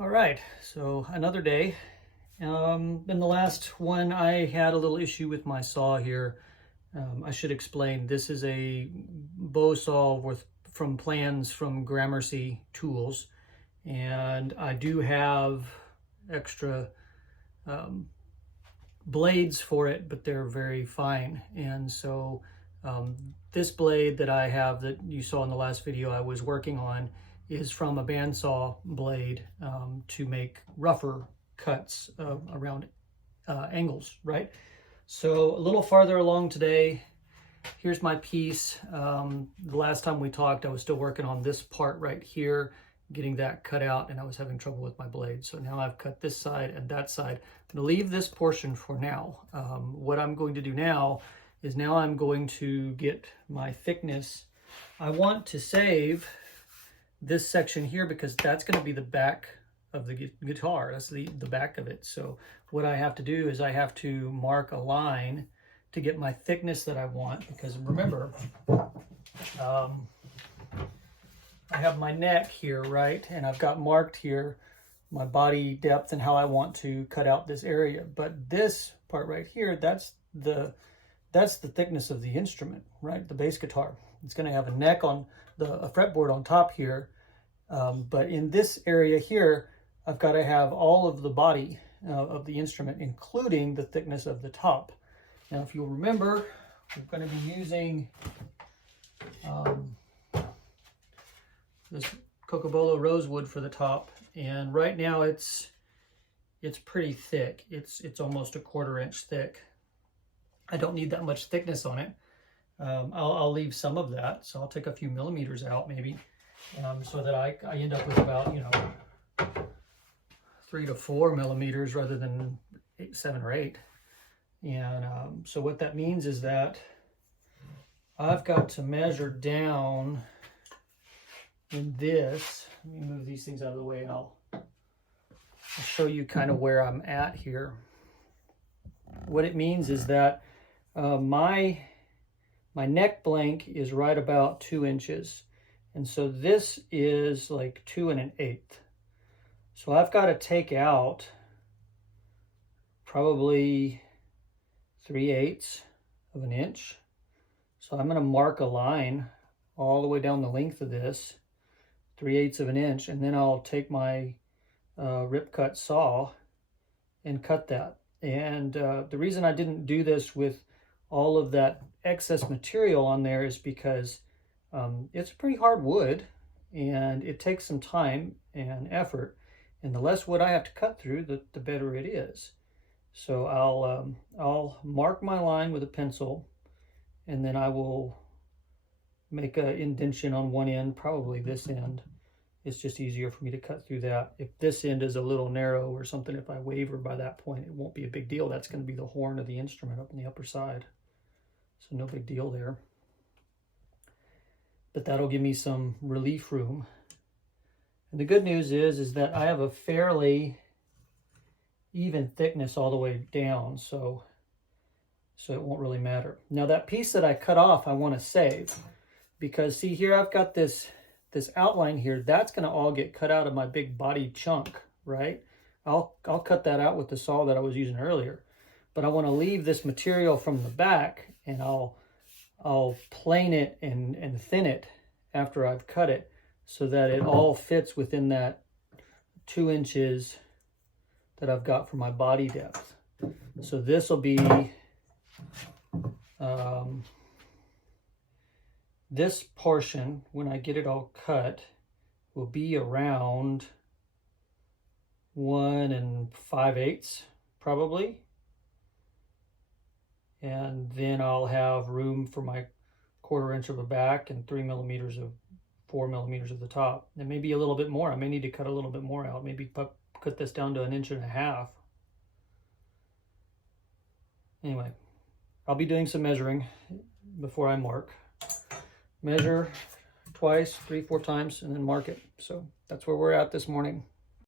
All right, so another day. In the last one, I had a little issue with my saw here. I should explain, this is a bow saw from plans from Gramercy Tools, and I do have extra um, blades for it, but they're very fine. And so this blade that I have that you saw in the last video I was working on is from a bandsaw blade to make rougher cuts around angles, right? So a little farther along today, here's my piece. The last time we talked, I was still working on this part right here, getting that cut out, and I was having trouble with my blade. So now I've cut this side and that side. I'm gonna leave this portion for now. What I'm going to do now is I'm going to get my thickness. I want to save this section here because that's going to be the back of the guitar. That's the back of it. So what I have to do is I have to mark a line to get my thickness that I want, because remember, I have my neck here, right? And I've got marked here my body depth and how I want to cut out this area. But this part right here, that's the thickness of the instrument, right? The bass guitar. It's going to have a neck on a fretboard on top here. But in this area here, I've got to have all of the body of the instrument, including the thickness of the top. Now, if you'll remember, we're going to be using this Cocobolo rosewood for the top, and right now it's pretty thick. It's almost a 1/4 inch thick. I don't need that much thickness on it. I'll leave some of that, so I'll take a few millimeters out maybe, so that I end up with about 3 to 4 millimeters rather than 7 or 8. And so what that means is that I've got to measure down in this. Let me move these things out of the way and I'll show you kind of where I'm at here. What it means is that my neck blank is right about 2 inches. And so this is like 2 1/8. So I've got to take out probably 3/8 of an inch. So I'm going to mark a line all the way down the length of this, 3/8 of an inch, and then I'll take my rip cut saw and cut that. And the reason I didn't do this with all of that excess material on there is because it's pretty hard wood and it takes some time and effort, and the less wood I have to cut through, the better it is. So I'll mark my line with a pencil, and then I will make an indentation on one end, probably this end. It's just easier for me to cut through that. If this end is a little narrow or something, if I waver by that point, it won't be a big deal. That's going to be the horn of the instrument up on the upper side. So no big deal there. But that'll give me some relief room. And the good news is that I have a fairly even thickness all the way down, so it won't really matter. Now that piece that I cut off, I want to save, because see here, I've got this outline here. That's going to all get cut out of my big body chunk, right? I'll cut that out with the saw that I was using earlier, but I want to leave this material from the back, and I'll plane it and thin it after I've cut it, so that it all fits within that 2 inches that I've got for my body depth. So this will be this portion, when I get it all cut, will be around 1 5/8 probably. And then I'll have room for my 1/4 inch of a back and 4 millimeters of the top. And maybe a little bit more. I may need to cut a little bit more out. Maybe cut this down to 1 1/2 inches. Anyway, I'll be doing some measuring before I mark. Measure twice, 3, 4 times, and then mark it. So that's where we're at this morning.